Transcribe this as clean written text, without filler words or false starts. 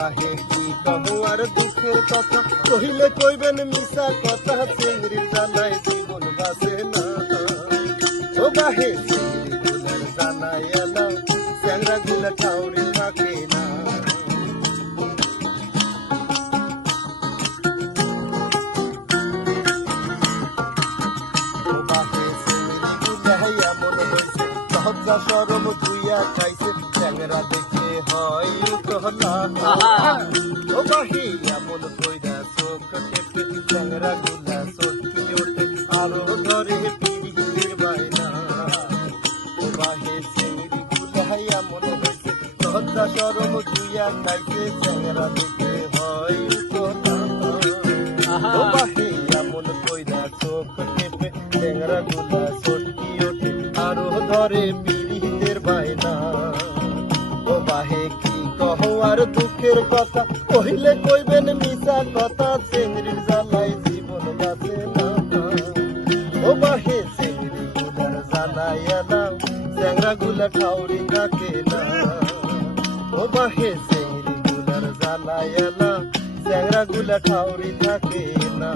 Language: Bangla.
আহে কি কহো আর দুঃখের কথা কহিলে কইবেন মিশা কথা চিংড়ির জানাই জীবন বাসে না ও বাহে চিংড়ি গুলার জানাই এলা চ্যাংরা গুলা ঠাউরি থাকে না ও বাহে চিংড়ি গুলা এমন হয়েছে লজ্জা শরম ধুইয়া খাইছে চ্যাংরা দেখে হয় উতলা ও বাহি এমন কইরা চোখ টেপে চ্যাংরা গুলা সত্যি ওঠে আরো ধরে পিড়ির বাইনা ও বাহি চিংড়ি গুলা এমন হয়েছে লজ্জা শরম ধুইয়া খাইছে চ্যাংরা দেখে হয় উতলা ও বাহি এমন কইরা চোখ টেপে চ্যাংরা গুলা সত্যি ওঠে আরো ধরে পিড়ির বাইনা ও বাহে কি কহো আর দুঃখের কথা কহিলে কইবেন মিশা কথা চিংড়ির জ্বালাই জীবন বাঁচে না ও বাহে চিংড়ি গুলার জ্বালাই এলা চ্যাংরা গুলা ঠাউরি থাকে না ও বাহে চিংড়ি গুলার জ্বালাই এলা চ্যাংরা গুলা ঠাউরি থাকে না